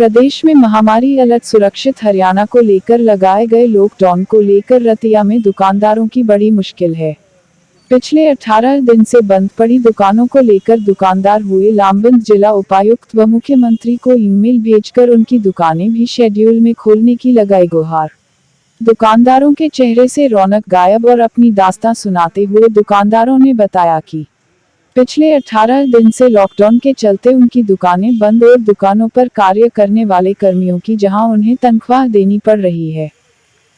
प्रदेश में महामारी अलर्ट सुरक्षित हरियाणा को लेकर लगाए गए लॉकडाउन को लेकर रतिया में दुकानदारों की बड़ी मुश्किल है। पिछले 18 दिन से बंद पड़ी दुकानों को लेकर दुकानदार हुए लामबंद। जिला उपायुक्त व मुख्यमंत्री को ईमेल भेजकर उनकी दुकानें भी शेड्यूल में खोलने की लगाई गुहार। दुकानदारों के चेहरे से रौनक गायब और अपनी दास्तां सुनाते हुए दुकानदारों ने बताया कि पिछले 18 दिन से लॉकडाउन के चलते उनकी दुकानें बंद और दुकानों पर कार्य करने वाले कर्मियों की जहां उन्हें तनख्वाह देनी पड़ रही है,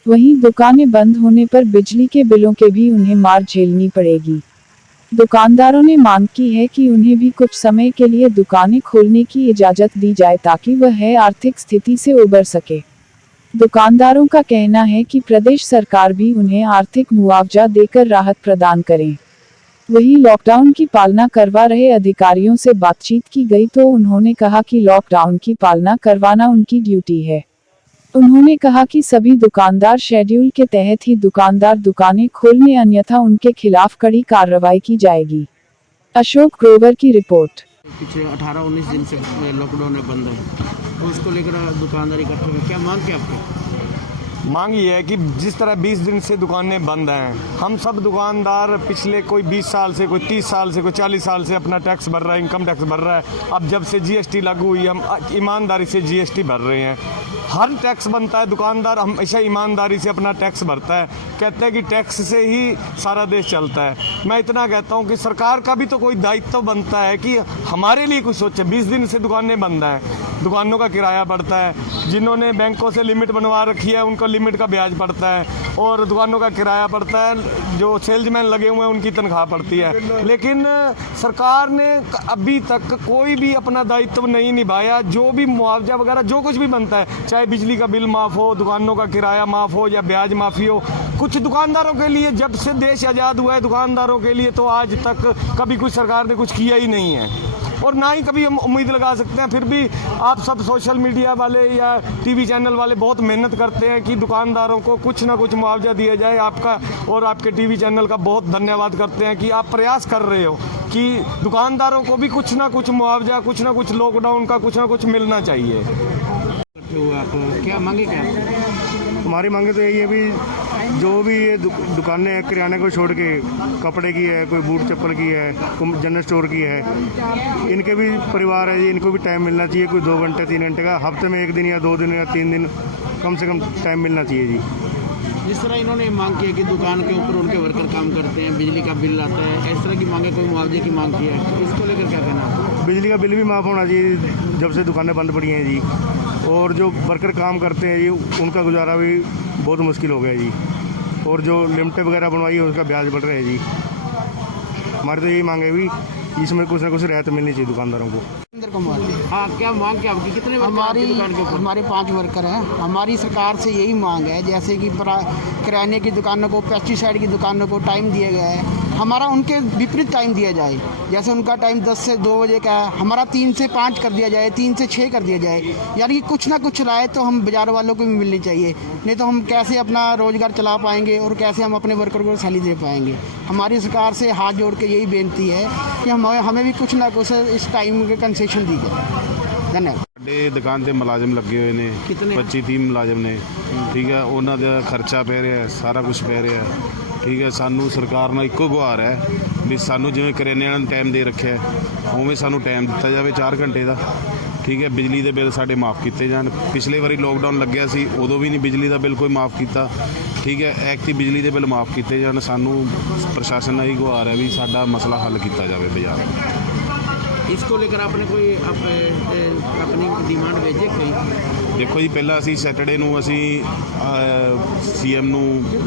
वहीं दुकानें बंद होने पर बिजली के बिलों के भी उन्हें मार झेलनी पड़ेगी। दुकानदारों ने मांग की है कि उन्हें भी कुछ समय के लिए दुकानें खोलने की इजाजत दी जाए ताकि वह आर्थिक स्थिति से उबर सके। दुकानदारों का कहना है कि प्रदेश सरकार भी उन्हें आर्थिक मुआवजा देकर राहत प्रदान करे। वहीं लॉकडाउन की पालना करवा रहे अधिकारियों से बातचीत की गई तो उन्होंने कहा कि लॉकडाउन की पालना करवाना उनकी ड्यूटी है। उन्होंने कहा कि सभी दुकानदार शेड्यूल के तहत ही दुकानें खोलने, अन्यथा उनके खिलाफ कड़ी कार्रवाई की जाएगी। अशोक ग्रोवर की रिपोर्ट। पिछले 18-19 दिन से लॉकडाउन बंद है, तो उसको लेकर दुकानदार इकट्ठे हुए, क्या मांग क्या आपकी? मांग ये है कि जिस तरह 20 दिन से दुकानें बंद हैं, हम सब दुकानदार पिछले कोई 20 साल से, कोई 30 साल से, कोई 40 साल से अपना टैक्स भर रहा है, इनकम टैक्स भर रहा है। अब जब से जीएसटी लागू हुई, हम ईमानदारी से जीएसटी भर रहे हैं। हर टैक्स बनता है, दुकानदार हमेशा ईमानदारी से अपना टैक्स भरता है। कहते हैं कि टैक्स से ही सारा देश चलता है। मैं इतना कहता हूँ कि सरकार का भी तो कोई दायित्व बनता है कि हमारे लिए कुछ सोचे। 20 दिन से दुकानें बंद हैं, दुकानों का किराया बढ़ता है, जिन्होंने बैंकों से लिमिट बनवा रखी है उनको लिमिट का ब्याज पड़ता है, और दुकानों का किराया पड़ता है, जो सेल्समैन लगे हुए हैं उनकी तनख्वाह पड़ती है। लेकिन सरकार ने अभी तक कोई भी अपना दायित्व नहीं निभाया। जो भी मुआवजा वगैरह जो कुछ भी बनता है, चाहे बिजली का बिल माफ़ हो, दुकानों का किराया माफ़ हो या ब्याज माफ़ी हो, कुछ दुकानदारों के लिए जब से देश आज़ाद हुआ है, दुकानदारों के लिए तो आज तक कभी कुछ सरकार ने कुछ किया ही नहीं है और ना ही कभी हम उम्मीद लगा सकते हैं। फिर भी आप सब सोशल मीडिया वाले या टीवी चैनल वाले बहुत मेहनत करते हैं कि दुकानदारों को कुछ ना कुछ मुआवजा दिया जाए। आपका और आपके टीवी चैनल का बहुत धन्यवाद करते हैं कि आप प्रयास कर रहे हो कि दुकानदारों को भी कुछ ना कुछ मुआवजा, कुछ ना कुछ लॉकडाउन का कुछ ना कुछ मिलना चाहिए। आप क्या मांगे क्या? हमारी मांगे तो यही है भी जो भी ये दुकानें हैं किराने को छोड़ के, कपड़े की है, कोई बूट चप्पल की है, कोई जनरल स्टोर की है, इनके भी परिवार है जी, इनको भी टाइम मिलना चाहिए। कोई 2 घंटे 3 घंटे का, हफ्ते में 1 दिन या 2 दिन या 3 दिन कम से कम टाइम मिलना चाहिए जी। जिस तरह इन्होंने मांग की है कि दुकान के ऊपर उनके वर्कर काम करते हैं, बिजली का बिल आता है, इस तरह की मांगे, कोई मुआवजे की मांग की है, इसको लेकर क्या कहना है? बिजली का बिल भी माफ़ होना चाहिए जब से दुकानें बंद पड़ी हैं जी, और जो वर्कर काम करते हैं जी उनका गुजारा भी बहुत मुश्किल हो गया जी, और जो लिमिटें वगैरह बनवाई है उसका ब्याज बढ़ रहा है जी। हमारी तो यही मांग है भी इसमें कुछ ना कुछ राहत मिलनी चाहिए दुकानदारों को। हाँ, क्या मांग क्या आपकी? कितने हमारे 5 वर्कर हैं। हमारी सरकार से यही मांग है, जैसे कि किराने की दुकानों को, पेस्टिसाइड की दुकानों को टाइम दिया गया है, हमारा उनके विपरीत टाइम दिया जाए। जैसे उनका टाइम 10 से 2 बजे का है, हमारा 3 से 5 कर दिया जाए, 3 से 6 कर दिया जाए। यानी कि कुछ ना कुछ राय तो हम बाज़ार वालों को भी मिलनी चाहिए, नहीं तो हम कैसे अपना रोज़गार चला पाएंगे और कैसे हम अपने वर्कर को सैलरी दे पाएंगे। हमारी सरकार से हाथ जोड़ के यही बेनती है कि हमें भी कुछ ना कुछ इस टाइम के कंसेशन दी जाए। धन्यवाद। ਸਾਡੇ ਦੁਕਾਨ ਤੇ ਮੁਲਾਜ਼ਮ ਲੱਗੇ ਹੋਏ ਨੇ, 25-30 ਮੁਲਾਜ਼ਮ ਨੇ, ਠੀਕ ਹੈ। ਉਹਨਾਂ ਦਾ ਖਰਚਾ ਪੈ ਰਿਹਾ, ਸਾਰਾ ਕੁਝ ਪੈ ਰਿਹਾ, ਠੀਕ ਹੈ। ਸਾਨੂੰ ਸਰਕਾਰ ਨਾਲ ਇੱਕੋ ਗੁਹਾਰ ਹੈ ਵੀ ਸਾਨੂੰ ਜਿਵੇਂ ਕਰਿਆਨੇ ਵਾਲਿਆਂ ਨੂੰ ਟਾਈਮ ਦੇ ਰੱਖਿਆ ਉਵੇਂ ਸਾਨੂੰ ਟਾਈਮ ਦਿੱਤਾ ਜਾਵੇ 4 ਘੰਟੇ ਦਾ, ਠੀਕ ਹੈ। ਬਿਜਲੀ ਦੇ ਬਿੱਲ ਸਾਡੇ ਮਾफ़ ਕੀਤੇ ਜਾਣ। ਪਿਛਲੇ ਵਾਰੀ ਲੋਕਡਾਊਨ ਲੱਗਿਆ ਸੀ ਉਦੋਂ ਵੀ ਨਹੀਂ ਬਿਜਲੀ ਦਾ ਬਿੱਲ ਕੋਈ ਮਾफ़ ਕੀਤਾ, ਠੀਕ ਹੈ। ਐਕਟੀ ਬਿਜਲੀ ਦੇ ਬਿੱਲ ਮਾफ़ ਕੀਤੇ ਜਾਣ। ਸਾਨੂੰ ਪ੍ਰਸ਼ਾਸਨ ਨਾਲ ਹੀ ਗੁਹਾਰ ਹੈ ਵੀ ਸਾਡਾ ਮਸਲਾ ਹੱਲ ਕੀਤਾ ਜਾਵੇ ਬਾਜ਼ਾਰ। इसको लेकर आपने कोई अपनी डिमांड भेजी कोई? ਦੇਖੋ ਜੀ, ਪਹਿਲਾਂ ਅਸੀਂ ਸੈਟਰਡੇ ਨੂੰ ਅਸੀਂ ਸੀਐਮ ਨੂੰ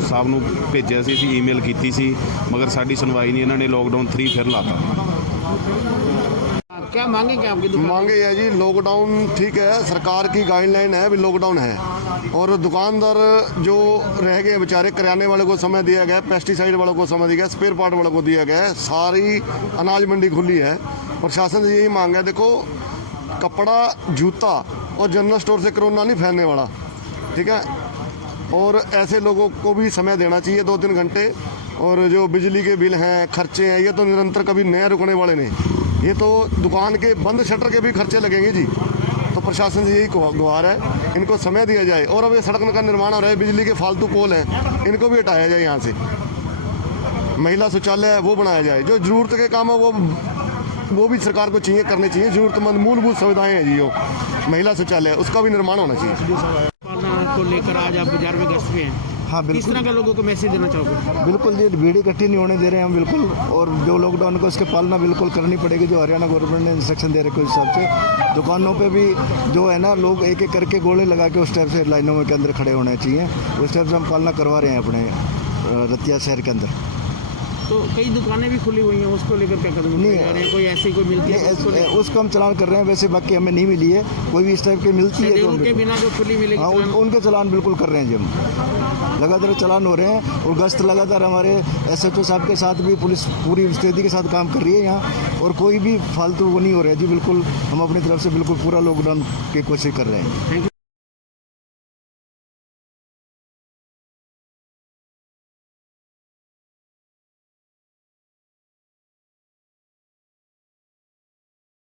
ਸਾਹਿਬ ਨੂੰ ਭੇਜਿਆ ਸੀ, ਅਸੀਂ ਈਮੇਲ ਕੀਤੀ ਸੀ, ਮਗਰ ਸਾਡੀ ਸੁਣਵਾਈ ਨਹੀਂ। ਇਹਨਾਂ ਨੇ ਲੋਕਡਾਊਨ 3 ਫਿਰ ਲਾਤਾ। क्या मांगे क्या आपकी दुकान? मांगे है जी, लॉकडाउन ठीक है, सरकार की गाइडलाइन है भी लॉकडाउन है, और दुकानदार जो रह गए बेचारे, किराने वाले को समय दिया गया, पेस्टिसाइड वालों को समय दिया गया, स्पेयर पार्ट वालों को दिया गया है, सारी अनाज मंडी खुली है। प्रशासन से यही मांग है, देखो कपड़ा, जूता और जनरल स्टोर से कोरोना नहीं फैलने वाला, ठीक है। और ऐसे लोगों को भी समय देना चाहिए 2-3 घंटे। और जो बिजली के बिल हैं, खर्चे हैं, ये तो निरंतर कभी नए रुकने वाले नहीं। ये तो दुकान के बंद शटर के भी खर्चे लगेंगे जी, तो प्रशासन से यही गुहार है, इनको समय दिया जाए। और अब ये सड़क का निर्माण हो रहा है, बिजली के फालतू पोल हैं, इनको भी हटाया जाए यहाँ से। महिला शौचालय है वो बनाया जाए। जो ज़रूरत के काम है वो भी सरकार को चाहिए, करने चाहिए। ज़रूरतमंद मूलभूत सुविधाएं हैं जी, जो महिला शौचालय है उसका भी निर्माण होना चाहिए। पालना को लेकर आज आप बाजार में गश्त पे हैं, हाँ किस बिल्कुल तरह का लोगों को मैसेज देना चाहोगे? बिल्कुल जी, भीड़ इकट्ठी नहीं होने दे रहे हैं हम बिल्कुल। और जो लॉकडाउन को उसके पालना बिल्कुल करनी पड़ेगी, जो हरियाणा गवर्नमेंट ने इंस्ट्रक्शन दे रखे उस हिसाब से। दुकानों पे भी जो है ना, लोग एक एक करके गोले लगा के उस टाइप से लाइनों में के अंदर खड़े होने चाहिए। उस टाइप से हम पालना करवा रहे हैं अपने रतिया शहर के अंदर। तो कई दुकानें भी खुली हुई हैं, उसको लेकर क्या कदम उठाए जा रहे हैं? कोई ऐसी कोई मिलती है तो उसको लेकर? उसको हम चलान कर रहे हैं, वैसे बाकी हमें नहीं मिली है। कोई भी इस टाइप की मिलती है तो के बिना जो खुली मिलेगी हाँ, उनके चलान बिल्कुल कर रहे हैं जी। हम लगातार चलान हो रहे हैं और गश्त लगातार हमारे SHO साहब के साथ भी पुलिस पूरी मुस्तैदी के साथ काम कर रही है यहाँ। और कोई भी फालतू वो नहीं हो रहा है जी। बिल्कुल हम अपनी तरफ से बिल्कुल पूरा लॉकडाउन की कोशिश कर रहे हैं। Thank you.